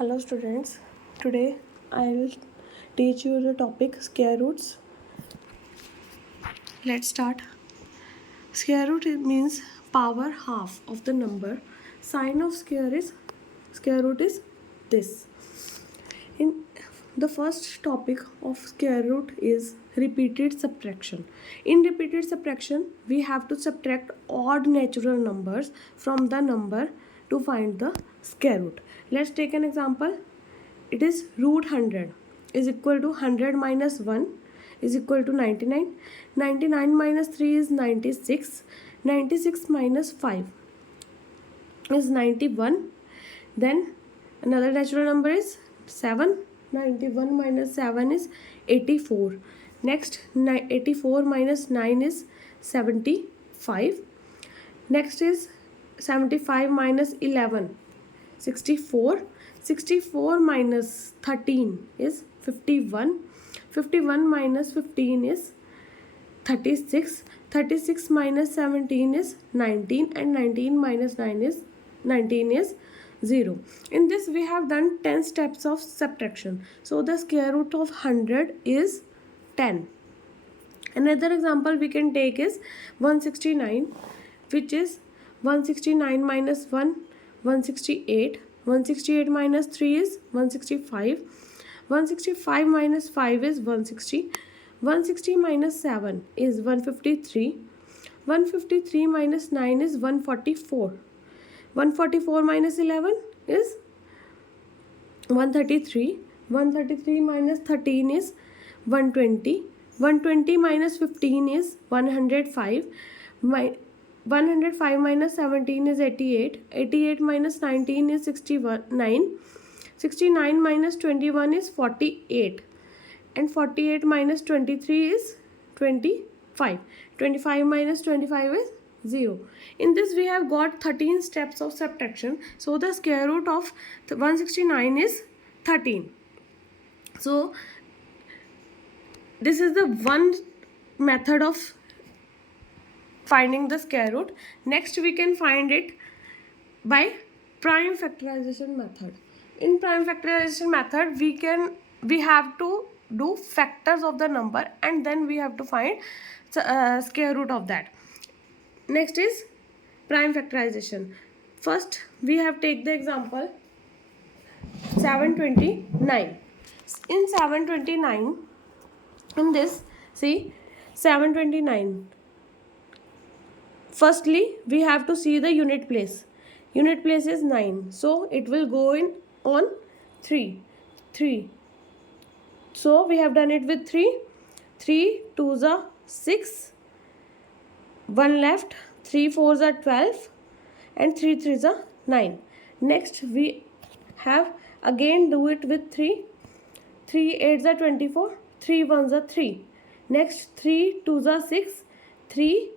Hello students, today I'll teach you the topic square roots. Let's start. Square root means power half of the number. Sign of square root is this. In the first topic of square root is repeated subtraction. In repeated subtraction, we have to subtract odd natural numbers from the number to find the square root. Let's take an example. It is root 100 is equal to 100 minus 1 is equal to 99. 99 minus 3 is 96. 96 minus 5 is 91. Then another natural number is 7. 91 minus 7 is 84. Next, 84 minus 9 is 75. Next is 75 minus 11, 64. 64 minus 13 is 51. 51 minus 15 is 36. 36 minus 17 is 19, and 19 minus 19 is 0. In this we have done 10 steps of subtraction. So the square root of 100 is 10. Another example we can take is 169, which is 169 minus 1, 168. 168 minus 3 is 165. 165 minus 5 is 160. 160 minus 7 is 153. 153 minus 9 is 144. 144 minus 11 is 133. 133 minus 13 is 120. 120 minus 15 is 105. 105 minus 17 is 88. 88 minus 19 is 69. 69 minus 21 is 48. And 48 minus 23 is 25. 25 minus 25 is 0. In this we have got 13 steps of subtraction. So the square root of 169 is 13. So this is the one method of finding the square root. Next we can find it by prime factorization method. In prime factorization method we have to do factors of the number, and then we have to find square root of that. Next is prime factorization. First we have take the example 729. In 729, in this, see 729. Firstly, we have to see the unit place. Unit place is 9. So it will go in on 3. 3. So we have done it with 3. 3 2s are 6. 1 left. 3 4s are 12. And 3 3s are 9. Next we have again do it with 3. 3 8s are 24. 3 1s are 3. Next 3 2s are 6. 3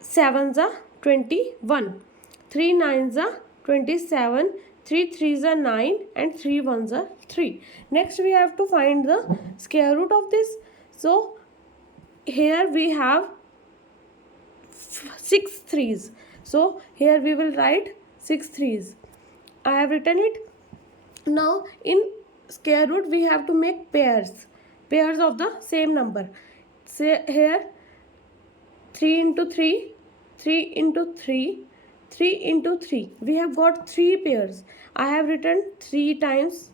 7s are 21. 3 9s are 27. 3 3s are 9, and 3 1s are 3. Next we have to find the square root of this. So here we have 6 3s. So here we will write 6 3s. I have written it. Now in square root we have to make pairs of the same number. Say here 3 into 3, 3 into 3, 3 into 3. We have got 3 pairs. I have written 3 times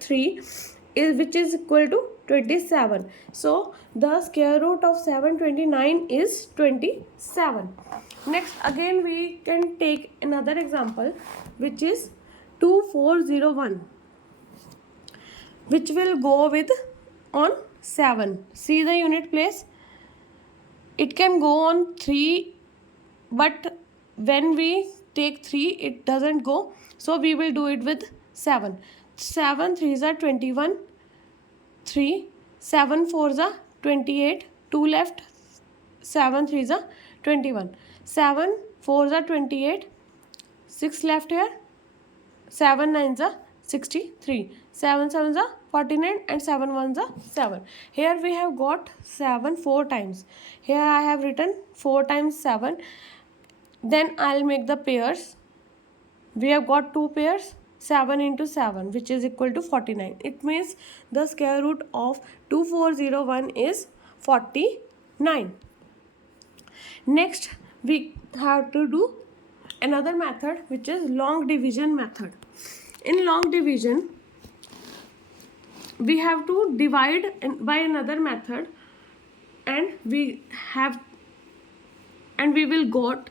3 which is equal to 27. So the square root of 729 is 27. Next again we can take another example, which is 2401, which will go with on 7. See the unit place. It can go on 3, but when we take 3 it doesn't go, so we will do it with 7. 7 3s are 21. 3 7 4s are 28. 2 left. 7 3s are 21. 7 4s are 28. 6 left here. 7 9s are 63. 7 7s are 49, and 7 1s are 7. Here we have got 7 4 times. Here I have written 4 times 7. Then I'll make the pairs. we have got two pairs. 7 into 7, which is equal to 49. It means the square root of 2401 is 49. Next, we have to do another method, which is long division method. In long division, we have to divide by another method, and we will got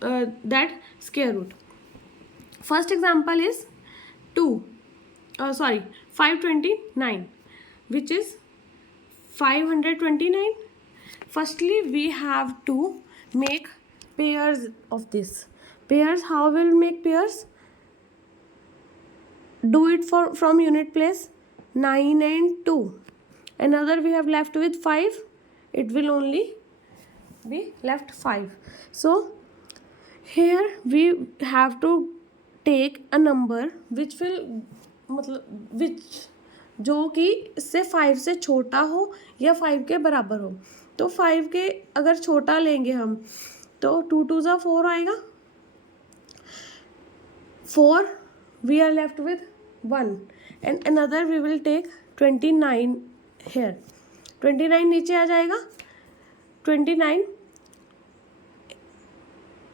that square root. First example is 529, which is 529. Firstly, we have to make pairs of this. Pairs, how will make pairs? Do it from unit place. 9 and 2. Another we have left with 5. It will only be left 5. So here we have to take a number which जो कि इससे 5 से छोटा हो या 5 के बराबर हो. तो 5 के अगर छोटा लेंगे हम तो 2 2 ज़ा 4 आएगा. 4 we are left with 1, and another we will take 29 here. 29 नीचे आ जाएगा. 29,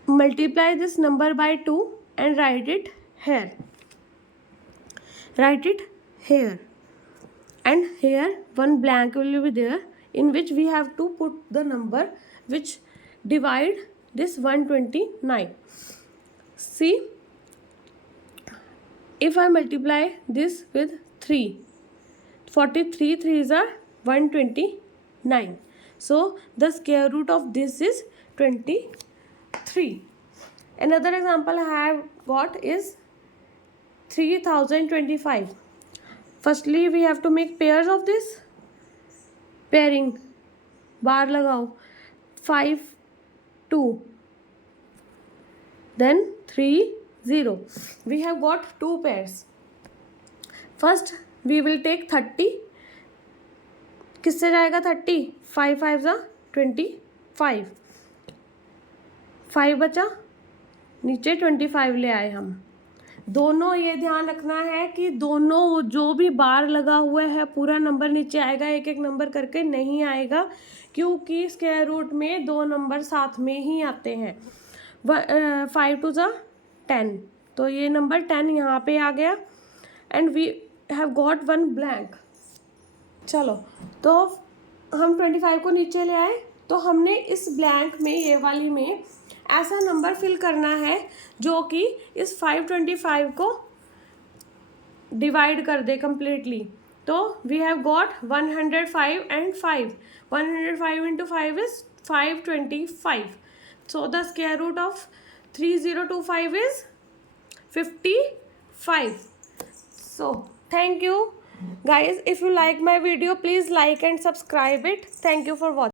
multiply this number by 2 and write it here. Write it here, and here one blank will be there, in which we have to put the number which divide this 129. See, if I multiply this with 3, 43 3s are 129. So the square root of this is 23. Another example I have got is 3025. Firstly, we have to make pairs of this. Pairing, bar लगाओ. 5 2, then 3 0. We have got two pairs. First we will take 30. किससे जाएगा 30? 5 5 ज़ा 25. 5 बचा, नीचे 25 ले आए हम. दोनों ये ध्यान रखना है कि दोनों जो भी बार लगा हुआ है पूरा नंबर नीचे आएगा, एक एक नंबर करके नहीं आएगा, क्योंकि स्क्वायर रूट में दो नंबर साथ में ही आते हैं. 5 2 ज़ा 10, तो ये नंबर 10 यहाँ पे आ गया, and we have got one blank. चलो, तो हम 25 को नीचे ले आए, तो हमने इस ब्लैंक में, ये वाली में ऐसा नंबर फिल करना है जो कि इस 525 को डिवाइड कर दे कम्प्लीटली. तो we have got 105 and 5. 105 into 5 is 525. So the square root of 3025 is 55. So thank you guys. If you like my video, please like and subscribe it. Thank you for watching.